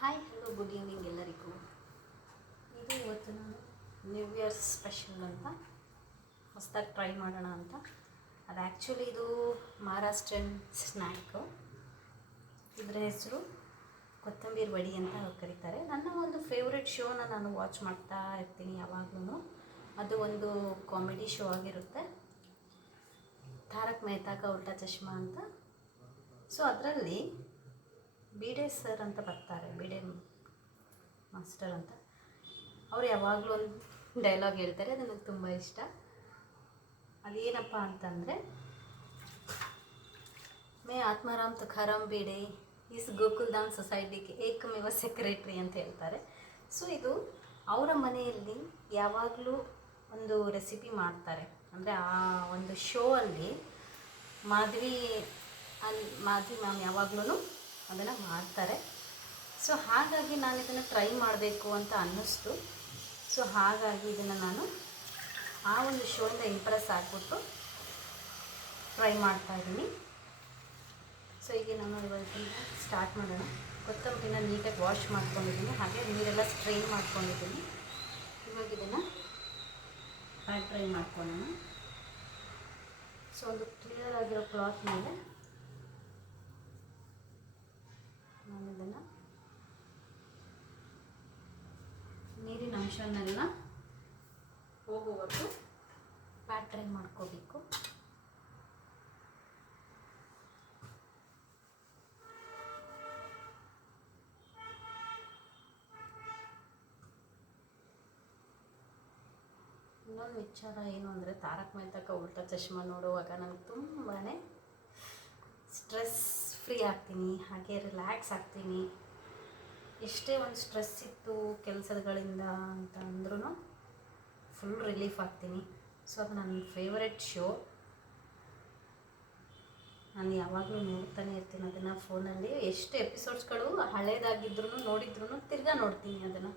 Hi hello good evening ಎಲ್ಲರಿಗೂ. ಇದು ಇವತ್ತು ನಾನು ನ್ಯೂ ಇಯರ್ ಸ್ಪೆಷಲ್ ಅಂತ ಹೊಸದಾಗಿ ಟ್ರೈ ಮಾಡೋಣ ಅಂತ. ಅದು ಆ್ಯಕ್ಚುಲಿ ಇದು ಮಹಾರಾಷ್ಟ್ರನ್ ಸ್ನ್ಯಾಕು. ಇದರ ಹೆಸರು ಕೊತ್ತಂಬರಿ ವಡಿ ಅಂತ ಕರೀತಾರೆ. ನನ್ನ ಒಂದು ಫೇವ್ರೆಟ್ ಶೋನ ನಾನು ವಾಚ್ ಮಾಡ್ತಾ ಇರ್ತೀನಿ ಯಾವಾಗಲೂ. ಅದು ಒಂದು ಕಾಮಿಡಿ ಶೋ ಆಗಿರುತ್ತೆ, ತಾರಕ್ ಮೆಹ್ತಾ ಕಾ ಉಲ್ಟಾ ಚಶ್ಮಾ ಅಂತ. ಸೊ ಅದರಲ್ಲಿ ಬಿಡೆ ಸರ್ ಅಂತ ಬರ್ತಾರೆ, ಬಿಡೆ ಮಾಸ್ಟರ್ ಅಂತ. ಅವರು ಯಾವಾಗಲೂ ಒಂದು ಡೈಲಾಗ್ ಹೇಳ್ತಾರೆ, ಅದು ನನಗೆ ತುಂಬ ಇಷ್ಟ. ಅದೇನಪ್ಪ ಅಂತಂದರೆ, ಮೇ ಆತ್ಮಾರಾಮ್ ತುಕಾರಾಮ್ ಬೇಡೆ ಇಸ್ ಗೋಕುಲ್ಧಾಮ್ ಸೊಸೈಟಿಗೆ ಏಕಮೇವ ಸೆಕ್ರೆಟ್ರಿ ಅಂತ ಹೇಳ್ತಾರೆ. ಸೊ ಇದು ಅವರ ಮನೆಯಲ್ಲಿ ಯಾವಾಗಲೂ ಒಂದು ರೆಸಿಪಿ ಮಾಡ್ತಾರೆ. ಅಂದರೆ ಆ ಒಂದು ಶೋ ಅಲ್ಲಿ ಮಾಧವಿ ಮ್ಯಾಮ್ ಯಾವಾಗಲೂ ಅದನ್ನು ಮಾಡ್ತಾರೆ. ಸೊ ಹಾಗಾಗಿ ನಾನು ಇದನ್ನು ಟ್ರೈ ಮಾಡಬೇಕು ಅಂತ ಅನ್ನಿಸ್ತು. ಸೊ ಹಾಗಾಗಿ ಇದನ್ನು ನಾನು ಆ ಒಂದು ಶೋಯಿಂದ ಇಂಪ್ರೆಸ್ ಆಗಿಬಿಟ್ಟು ಟ್ರೈ ಮಾಡ್ತಾಯಿದ್ದೀನಿ. ಸೊ ಈಗ ನಾನು ಇವತ್ತಿನ ಸ್ಟಾರ್ಟ್ ಮಾಡೋಣ. ಕೊತ್ತಂಬರಿನ ನೀಟಾಗಿ ವಾಶ್ ಮಾಡ್ಕೊಂಡಿದ್ದೀನಿ, ಹಾಗೆ ನೀರೆಲ್ಲ ಸ್ಟ್ರೈನ್ ಮಾಡ್ಕೊಂಡಿದ್ದೀನಿ. ಇವಾಗ ಇದನ್ನು ಫ್ರೈ ಮಾಡ್ಕೊಳ್ಳೋಣ. ಸೊ ಒಂದು ಕ್ಲಿಯರ್ ಆಗಿರೋ ಕ್ಲಾತ್ ಮೇಲೆ ನಾನು ಇದನ್ನು ನೀರಿನ ಅಂಶನೆಲ್ಲ ಹೋಗುವವರೆಗೂ ಫ್ರೈ ಮಾಡ್ಕೋಬೇಕು. ಇನ್ನೊಂದು ವಿಚಾರ ಏನು ಅಂದರೆ, ತಾರಕ್ ಮೆಹ್ತಾ ಕಾ ಉಲ್ಟಾ ಚಶ್ಮಾ ನೋಡುವಾಗ ನನಗೆ ತುಂಬಾ ಸ್ಟ್ರೆಸ್ ಫ್ರೀ ಆಗ್ತೀನಿ, ಹಾಗೆ ರಿಲ್ಯಾಕ್ಸ್ ಆಗ್ತೀನಿ. ಎಷ್ಟೇ ಒಂದು ಸ್ಟ್ರೆಸ್ ಇತ್ತು ಕೆಲಸಗಳಿಂದ ಅಂತ ಅಂದ್ರೂ ಫುಲ್ ರಿಲೀಫ್ ಆಗ್ತೀನಿ. ಸೊ ಅದು ನನ್ನ ಫೇವರೆಟ್ ಶೋ. ನಾನು ಯಾವಾಗಲೂ ನೋಡ್ತಾನೆ ಇರ್ತೀನಿ ಅದನ್ನು ಫೋನಲ್ಲಿ. ಎಷ್ಟು ಎಪಿಸೋಡ್ಸ್ಗಳು ಹಳೇದಾಗಿದ್ರೂ ನೋಡಿದ್ರೂ ತಿರ್ಗಾ ನೋಡ್ತೀನಿ ಅದನ್ನು.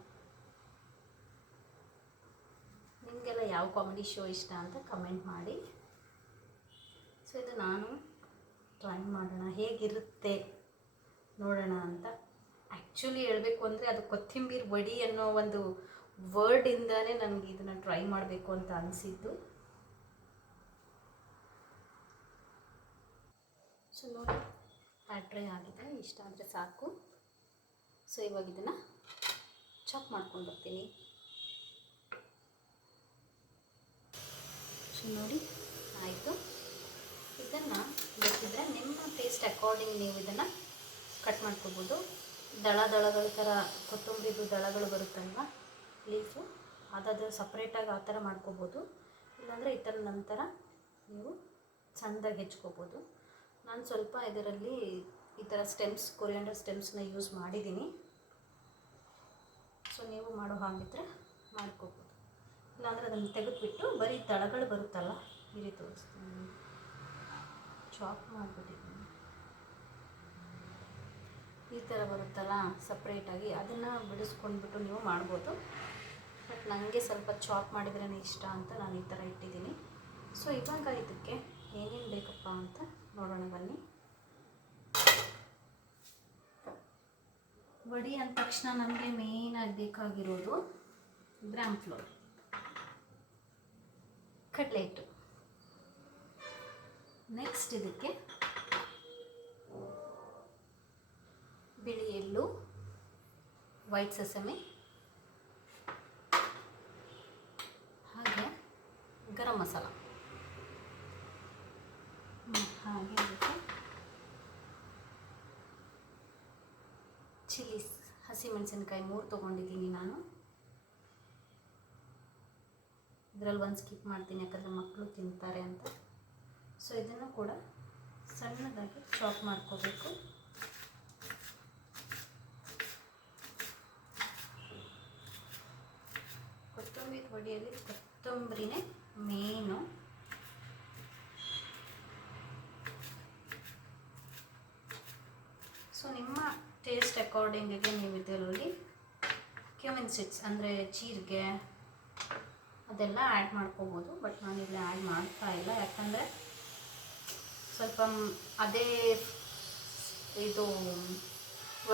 ನಿಮಗೆಲ್ಲ ಯಾವ ಕಾಮಿಡಿ ಶೋ ಇಷ್ಟ ಅಂತ ಕಮೆಂಟ್ ಮಾಡಿ. ಸೊ ಇದು ನಾನು ಟ್ರೈ ಮಾಡೋಣ, ಹೇಗಿರುತ್ತೆ ನೋಡೋಣ ಅಂತ. ಆ್ಯಕ್ಚುಲಿ ಹೇಳಬೇಕು ಅಂದರೆ ಅದು ಕೊತ್ತಂಬರಿ ವಡಿ ಅನ್ನೋ ಒಂದು ವರ್ಡಿಂದನೇ ನನಗೆ ಇದನ್ನು ಟ್ರೈ ಮಾಡಬೇಕು ಅಂತ ಅನಿಸಿದ್ದು. ಸೊ ನೋಡಿ, ಫ್ರೈ ಆಗಿದೆ, ಇಷ್ಟ ಆದರೆ ಸಾಕು. ಸೊ ಇವಾಗ ಇದನ್ನು ಚಾಪ್ ಮಾಡ್ಕೊಂಡು ಬರ್ತೀನಿ. ಸೊ ನೋಡಿ ಆಯಿತು. ಇದನ್ನು ಬೇಕಿದ್ದರೆ ನಿಮ್ಮ ಟೇಸ್ಟ್ ಅಕಾರ್ಡಿಂಗ್ ನೀವು ಇದನ್ನು ಕಟ್ ಮಾಡ್ಕೋಬೋದು. ದಳಗಳ ಥರ ಕೊತ್ತಂಬರಿದು ದಳಗಳು ಬರುತ್ತಲ್ವ ಲೀಫು, ಅದಾದರೆ ಸಪ್ರೇಟಾಗಿ ಆ ಥರ ಮಾಡ್ಕೋಬೋದು. ಇಲ್ಲಾಂದರೆ ಈ ಥರ ನಂತರ ನೀವು ಸಣ್ಣದಾಗಿ ಹೆಚ್ಕೋಬೋದು. ನಾನು ಸ್ವಲ್ಪ ಇದರಲ್ಲಿ ಈ ಥರ ಸ್ಟೆಮ್ಸ್, ಕೊರಿಯಾಂಡರ್ ಸ್ಟೆಮ್ಸ್ನ ಯೂಸ್ ಮಾಡಿದ್ದೀನಿ. ಸೊ ನೀವು ಮಾಡೋ ಹಾಗಿದ್ರೆ ಮಾಡ್ಕೋಬೋದು. ಇಲ್ಲಾಂದರೆ ಅದನ್ನು ತೆಗೆದುಬಿಟ್ಟು ಬರೀ ದಳಗಳು ಬರುತ್ತಲ್ಲ, ಈ ರೀತಿ ತೋರಿಸ್ತೀನಿ. ಚಾಪ್ ಮಾಡಿಬಿಟ್ಟಿದ್ದೀನಿ, ಈ ಥರ ಬರುತ್ತಲ್ಲ ಸಪ್ರೇಟಾಗಿ, ಅದನ್ನು ಬಿಡಿಸ್ಕೊಂಡ್ಬಿಟ್ಟು ನೀವು ಮಾಡ್ಬೋದು. ಬಟ್ ನನಗೆ ಸ್ವಲ್ಪ ಚಾಪ್ ಮಾಡಿದ್ರೇ ಇಷ್ಟ ಅಂತ ನಾನು ಈ ಥರ ಇಟ್ಟಿದ್ದೀನಿ. ಸೊ ಇವಾಗ ಇದಕ್ಕೆ ಏನೇನು ಬೇಕಪ್ಪ ಅಂತ ನೋಡೋಣ ಬನ್ನಿ. ವಡಿ ಅಂದ ತಕ್ಷಣ ನಮಗೆ ಮೇಯ್ನಾಗಿ ಬೇಕಾಗಿರೋದು ಗ್ರಾಮ್ ಫ್ಲೋರ್, ಕಡಲೆ ಹಿಟ್ಟು, ನೆಕ್ಸ್ಟ್ ಇದಕ್ಕೆ ಬಿಳಿ ಎಳ್ಳು, ವೈಟ್ ಸೆಸಮಿ, ಹಾಗೆ ಗರಂ ಮಸಾಲ, ಹಾಗೆ ಇದಕ್ಕೆ ಚಿಲ್ಲೀಸ್, ಹಸಿಮೆಣಸಿನ್ಕಾಯಿ 3 ತೊಗೊಂಡಿದ್ದೀನಿ ನಾನು. ಇದರಲ್ಲಿ ಒಂದು ಸ್ಕಿಪ್ ಮಾಡ್ತೀನಿ ಯಾಕಂದರೆ ಮಕ್ಕಳು ತಿಂತಾರೆ ಅಂತ. ಸೊ ಇದನ್ನು ಕೂಡ ಸಣ್ಣದಾಗಿ ಚಾಪ್ ಮಾಡ್ಕೋಬೇಕು. ಕೊತ್ತಂಬರಿ ವಡಿಯಲ್ಲಿ ಕೊತ್ತಂಬರಿನೇ ಮೇನು. ಸೊ ನಿಮ್ಮ ಟೇಸ್ಟ್ ಅಕಾರ್ಡಿಂಗಿಗೆ ನೀವು ಇದರಲ್ಲಿ ಕ್ಯೂಮಿನ್ ಸೀಡ್ಸ್ ಅಂದರೆ ಜೀರಿಗೆ ಅದೆಲ್ಲ ಆ್ಯಡ್ ಮಾಡ್ಕೋಬೋದು. ಬಟ್ ನಾನಿಲ್ಲಿ ಆ್ಯಡ್ ಮಾಡ್ತಾ ಇಲ್ಲ, ಯಾಕಂದರೆ ಸ್ವಲ್ಪ ಅದೇ ಇದು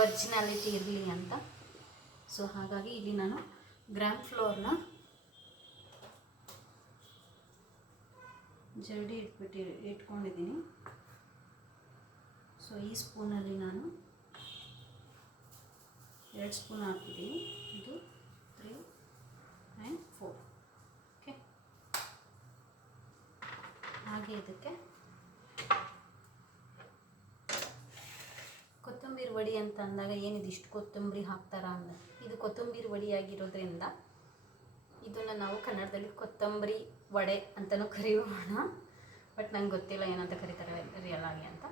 ಒರ್ಜಿನಾಲಿಟಿ ಇರಲಿ ಅಂತ. ಸೊ ಹಾಗಾಗಿ ಇಲ್ಲಿ ನಾನು ಗ್ರಾಮ್ ಫ್ಲೋರ್ನ ಜರಡಿ ಇಟ್ಕೊಂಡಿದ್ದೀನಿ. ಸೊ ಈ ಸ್ಪೂನಲ್ಲಿ ನಾನು 2 ಸ್ಪೂನ್ ಹಾಕಿದ್ದೀನಿ. ಇದು 3 ಆ್ಯಂಡ್ 4. ಓಕೆ, ಹಾಗೆ ಇದಕ್ಕೆ ಕೊತ್ತಂಬರಿ ವಡಿ ಅಂತ ಅಂದಾಗ ಏನಿದು ಇಷ್ಟು ಕೊತ್ತಂಬರಿ ಹಾಕ್ತಾರಾ ಅಂದರೆ, ಇದು ಕೊತ್ತಂಬರಿ ವಡಿ ಆಗಿರೋದ್ರಿಂದ ಇದನ್ನು ನಾವು ಕನ್ನಡದಲ್ಲಿ ಕೊತ್ತಂಬರಿ ವಡೆ ಅಂತಲೂ ಕರೆಯೋಣ. ಬಟ್ ನಂಗೆ ಗೊತ್ತಿಲ್ಲ ಏನಂತ ಕರೀತಾರೆ ರಿಯಲ್ ಆಗಿ ಅಂತ.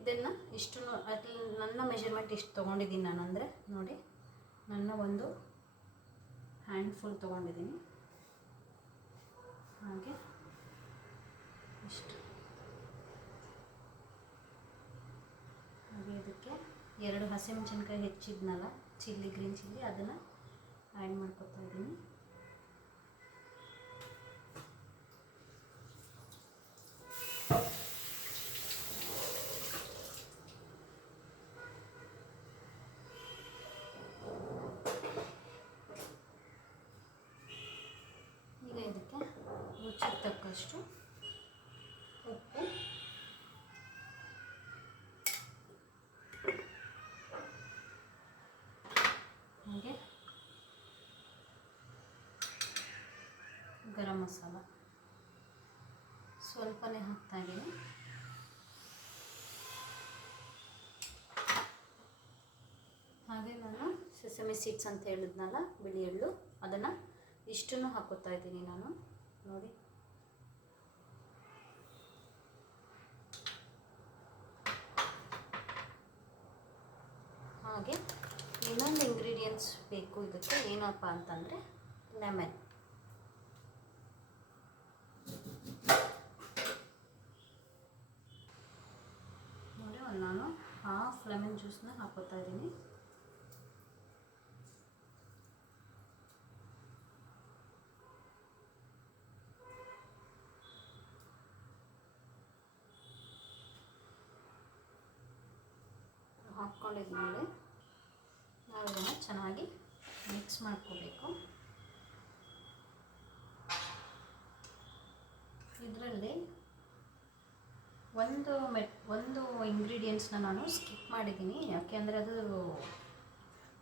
ಇದನ್ನು ಇಷ್ಟು ಅಲ್ಲಿ ನನ್ನ ಮೆಜರ್ಮೆಂಟ್ ಇಷ್ಟು ತೊಗೊಂಡಿದ್ದೀನಿ ನಾನು. ಅಂದರೆ ನೋಡಿ, ನನ್ನ ಒಂದು ಹ್ಯಾಂಡ್ಫುಲ್ ತೊಗೊಂಡಿದ್ದೀನಿ. ಹಾಗೆ ಇಷ್ಟು. ಹಾಗೆ ಇದಕ್ಕೆ 2 ಹಸಿಮೆಣಸಿನ್ಕಾಯಿ ಹೆಚ್ಚಿದ್ನಲ್ಲ, ಚಿಲ್ಲಿ, ಗ್ರೀನ್ ಚಿಲ್ಲಿ, ಅದನ್ನು ಆ್ಯಡ್ ಮಾಡ್ಕೊತಾ ಇದ್ದೀನಿ. ಈಗ ಇದಕ್ಕೆ ರುಚಿಗೆ ತಕ್ಕಷ್ಟು ಉಪ್ಪು, ಹಾಗೆ ಗರಂ ಮಸಾಲ ಸ್ವಲ್ಪನೇ ಹಾಕ್ತಾ ಇದ್ದೀನಿ. ಹಾಗೆ ನಾನು ಸೆಸಮಿ ಸೀಡ್ಸ್ ಅಂತ ಹೇಳಿದ್ನಲ್ಲ, ಬಿಳಿ ಎಳ್ಳು, ಅದನ್ನು ಇಷ್ಟನ್ನು ಹಾಕೋತಾ ಇದ್ದೀನಿ ನಾನು. ನೋಡಿ, ಹಾಗೆ ಇನ್ನೊಂದು ಇಂಗ್ರೀಡಿಯೆಂಟ್ಸ್ ಬೇಕು ಇದಕ್ಕೆ. ಏನಪ್ಪ ಅಂತಂದರೆ ಲೆಮನ್. ನೋಡಿ, ನಾನು ಹಾಫ್ ಲೆಮನ್ ಜ್ಯೂಸನ್ನ ಹಾಕೋತಾ ಇದ್ದೀನಿ. ಹಾಕ್ಕೊಂಡಿದ್ಮೇಲೆ ನಾವು ಇದನ್ನು ಚೆನ್ನಾಗಿ ಮಿಕ್ಸ್ ಮಾಡ್ಕೋಬೇಕು. ಇದರಲ್ಲಿ ಒಂದು ಇಂಗ್ರೀಡಿಯೆಂಟ್ಸ್ನ ನಾನು ಸ್ಕಿಪ್ ಮಾಡಿದ್ದೀನಿ, ಯಾಕೆಂದರೆ ಅದು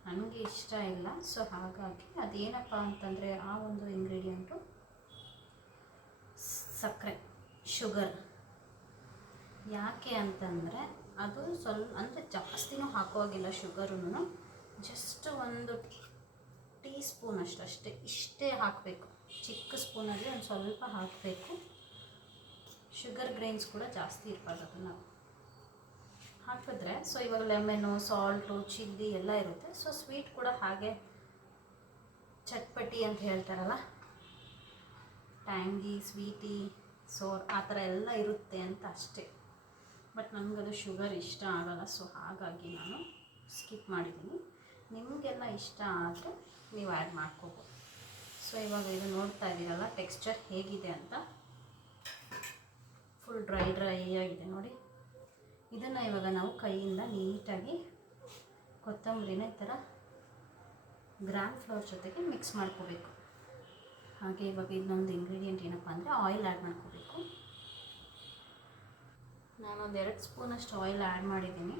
ನನಗೆ ಇಷ್ಟ ಇಲ್ಲ. ಸೊ ಹಾಗಾಗಿ ಅದೇನಪ್ಪ ಅಂತಂದರೆ ಆ ಒಂದು ಇಂಗ್ರೀಡಿಯೆಂಟು ಸಕ್ಕರೆ, ಶುಗರ್. ಯಾಕೆ ಅಂತಂದರೆ ಅದು ಸ್ವಲ್ಪ ಅಂದರೆ ಜಾಸ್ತಿನೂ ಹಾಕುವಾಗಿಲ್ಲ ಶುಗರನ್ನು, ಜಸ್ಟ್ 1 ಟೀ ಸ್ಪೂನ್ ಅಷ್ಟೇ, ಇಷ್ಟೇ ಹಾಕಬೇಕು. ಚಿಕ್ಕ ಸ್ಪೂನಲ್ಲಿ ಒಂದು ಸ್ವಲ್ಪ ಹಾಕಬೇಕು. ಶುಗರ್ ಗ್ರೈನ್ಸ್ ಕೂಡ ಜಾಸ್ತಿ ಇರಬಾರ್ದು, ಅದನ್ನು ಹಾಕಿದ್ರೆ. ಸೊ ಇವಾಗ ಲೆಮನ್ನು, ಸಾಲ್ಟು, ಚಿಲ್ಲಿ ಎಲ್ಲ ಇರುತ್ತೆ. ಸೊ ಸ್ವೀಟ್ ಕೂಡ ಹಾಗೆ ಚಟ್ಪಟಿ ಅಂತ ಹೇಳ್ತಾರಲ್ಲ, ಟ್ಯಾಂಗಿ, ಸ್ವೀಟಿ, ಸೋರ್ ಆ ಥರ ಎಲ್ಲ ಇರುತ್ತೆ ಅಂತ ಅಷ್ಟೇ. ಬಟ್ ನನಗದು ಶುಗರ್ ಇಷ್ಟ ಆಗೋಲ್ಲ. ಸೊ ಹಾಗಾಗಿ ನಾನು ಸ್ಕಿಪ್ ಮಾಡಿದ್ದೀನಿ. ನಿಮಗೆಲ್ಲ ಇಷ್ಟ ಆದರೆ ನೀವು ಆ್ಯಡ್ ಮಾಡ್ಕೋಬೋದು. ಸೊ ಇವಾಗ ಇದು ನೋಡ್ತಾ ಇದ್ದೀರಲ್ಲ ಟೆಕ್ಸ್ಚರ್ ಹೇಗಿದೆ ಅಂತ, ಫುಲ್ ಡ್ರೈ ಆಗಿದೆ ನೋಡಿ. ಇದನ್ನು ಇವಾಗ ನಾವು ಕೈಯಿಂದ ನೀಟಾಗಿ ಕೊತ್ತಂಬರಿನ ಈ ಥರ ಗ್ರಾಮ್ ಫ್ಲೋರ್ ಜೊತೆಗೆ ಮಿಕ್ಸ್ ಮಾಡ್ಕೋಬೇಕು. ಹಾಗೆ ಇವಾಗ ಇನ್ನೊಂದು ಇಂಗ್ರೀಡಿಯೆಂಟ್ ಏನಪ್ಪ ಅಂದರೆ ಆಯಿಲ್ ಆ್ಯಡ್ ಮಾಡ್ಕೋಬೇಕು. ನಾನೊಂದು 2 ಸ್ಪೂನಷ್ಟು ಆಯಿಲ್ ಆ್ಯಡ್ ಮಾಡಿದ್ದೀನಿ.